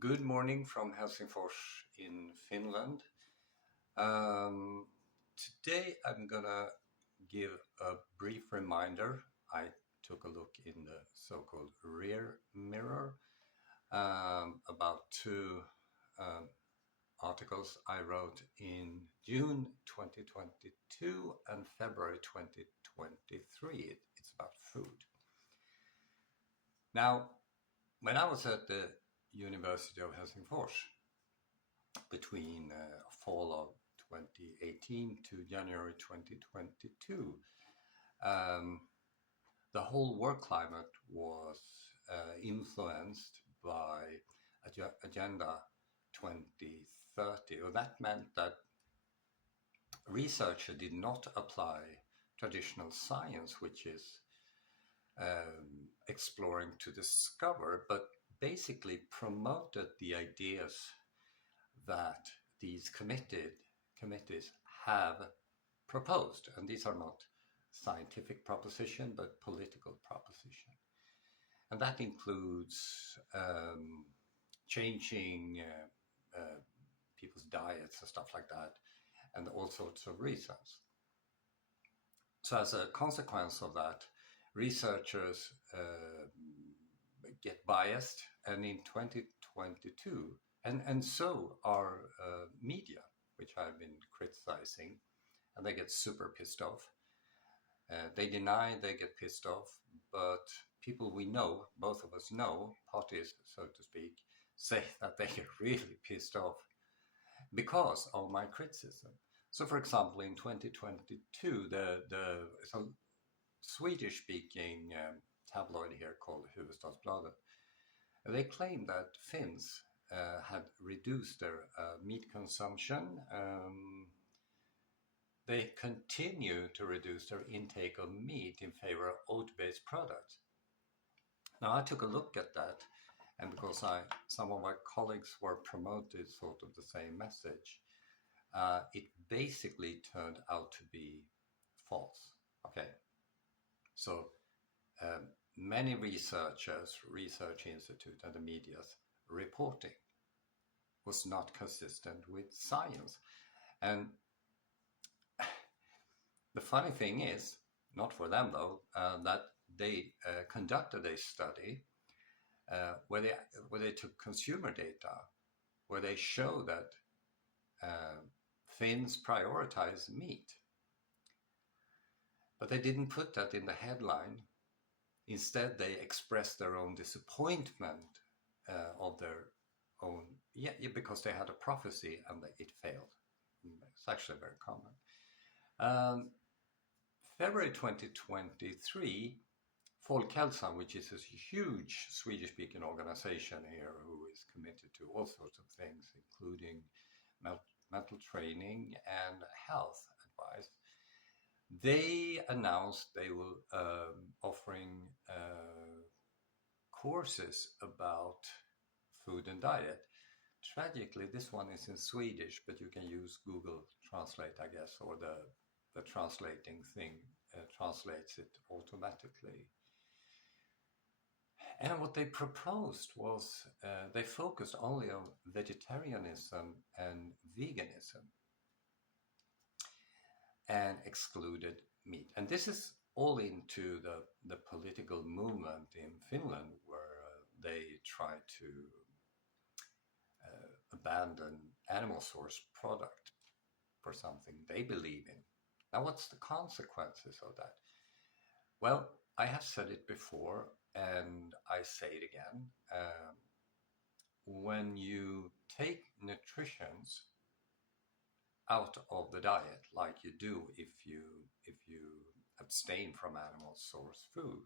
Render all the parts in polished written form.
Good morning from Helsingfors in Finland. Um, Today I'm gonna give a brief reminder. I took a look in the so-called rear mirror about two um, articles I wrote in June 2022 and February 2023. It's about food. Now, when I was at the University of Helsingfors, between fall of 2018 to January 2022, um, the whole work climate was influenced by Agenda 2030. Well, that meant that researchers did not apply traditional science, which is exploring to discover, but basically promoted the ideas that these committees have proposed. And these are not scientific proposition, but political proposition. And that includes changing people's diets and stuff like that, and all sorts of reasons. So as a consequence of that, researchers get biased, and in 2022, and so are media, which I've been criticizing, and they get super pissed off. They deny, they get pissed off, but people we know, both of us know, parties, so to speak, say that they get really pissed off because of my criticism. So, for example, in 2022, it's a Swedish-speaking tabloid here called Hufvudstadsbladet. They claim that Finns had reduced their meat consumption. They continue to reduce their intake of meat in favor of oat-based products. Now, I took a look at that, and because some of my colleagues were promoted sort of the same message, it basically turned out to be false. Okay, so many researchers, research institute, and the media's reporting was not consistent with science. And the funny thing is, not for them though, that they conducted a study where they took consumer data, where they show that Finns prioritize meat. But they didn't put that in the headline. Instead, they expressed their own disappointment of their own, because they had a prophecy and it failed. It's actually very common. February 2023, Folkhälsan, which is a huge Swedish-speaking organization here who is committed to all sorts of things, including mental training and health advice, they announced they will offering courses about food and diet. Tragically, this one is in Swedish, but you can use Google Translate, I guess, or the translating thing translates it automatically. And what they proposed was they focused only on vegetarianism and veganism and excluded meat. And this is all into the political movement in Finland, where they try to abandon animal source product for something they believe in. Now, what's the consequences of that? Well, I have said it before, and I say it again. When you take nutrients out of the diet, like you do if you abstain from animal source food,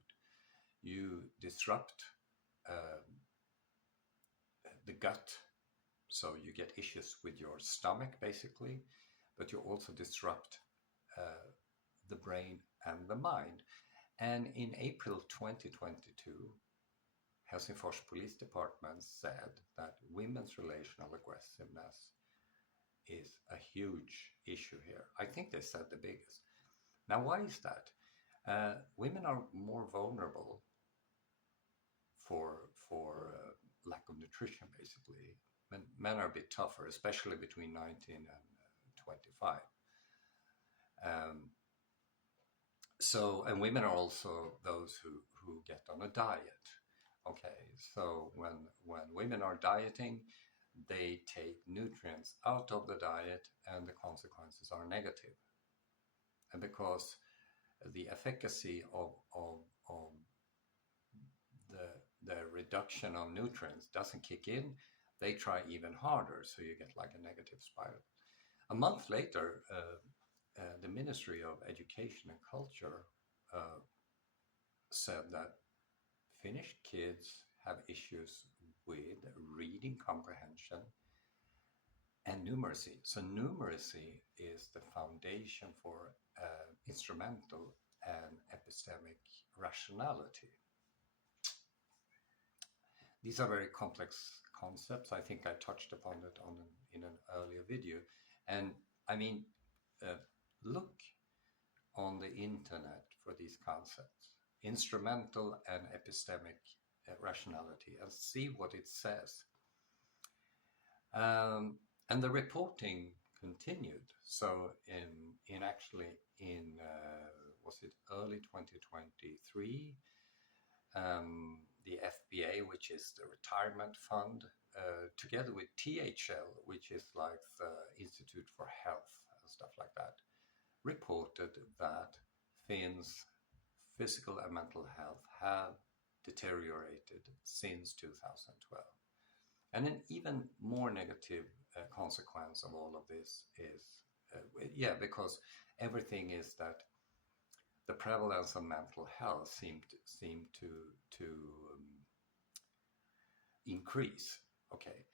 you disrupt the gut, so you get issues with your stomach basically, but you also disrupt the brain and the mind. And in April 2022, Helsingfors Police Department said that women's relational aggressiveness is a huge issue here. I think they said the biggest. Now, why is that? Women are more vulnerable for lack of nutrition, basically. Men are a bit tougher, especially between 19 and 25. Um, and women are also those who get on a diet. Okay, so when women are dieting, they take nutrients out of the diet, and the consequences are negative. And because the efficacy of the reduction of nutrients doesn't kick in, they try even harder, so you get like a negative spiral. A month later, the Ministry of Education and Culture uh, said that Finnish kids have issues with reading comprehension and numeracy. So numeracy is the foundation for instrumental and epistemic rationality. These are very complex concepts. I think I touched upon it in an earlier video. And I mean, uh, look on the internet for these concepts, instrumental and epistemic rationality, and see what it says. And the reporting continued. So in was it early 2023, the FBA, which is the retirement fund, together with THL, which is like the Institute for Health and stuff like that, reported that Finns' physical and mental health have deteriorated since 2012. And an even more negative consequence of all of this is, because everything is that the prevalence of mental health seemed to increase. Okay,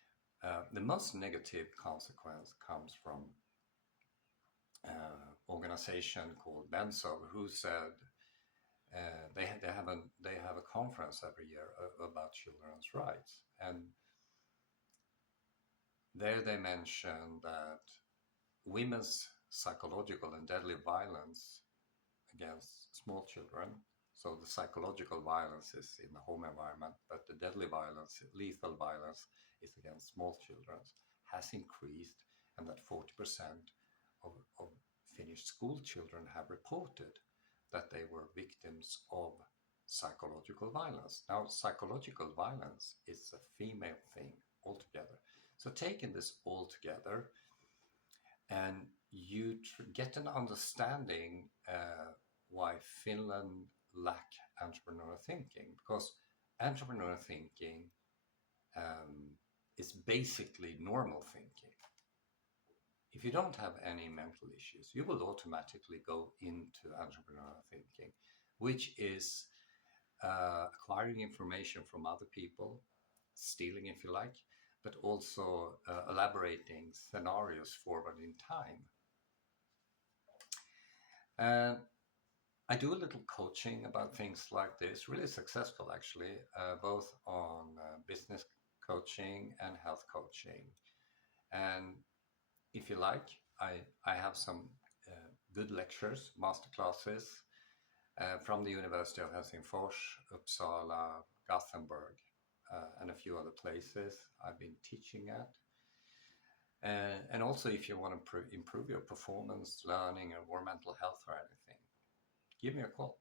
the most negative consequence comes from organization called Benso, who said they have a conference every year about children's rights, and there they mention that women's psychological and deadly violence against small children. So the psychological violence is in the home environment, but the deadly violence, lethal violence, is against small children, has increased, and that 40% of Finnish school children have reported that they were victims of psychological violence. Now, psychological violence is a female thing altogether. So taking this all together, and you get an understanding why Finland lack entrepreneurial thinking, because entrepreneurial thinking is basically normal thinking. If you don't have any mental issues, you will automatically go into entrepreneurial thinking, which is acquiring information from other people, stealing if you like, but also elaborating scenarios forward in time. And I do a little coaching about things like this, really successful actually, both on business coaching and health coaching. And if you like, I have some good lectures, masterclasses from the University of Helsingfors, Uppsala, Gothenburg, and a few other places I've been teaching at. And also, if you want to improve your performance, learning, or mental health or anything, give me a call.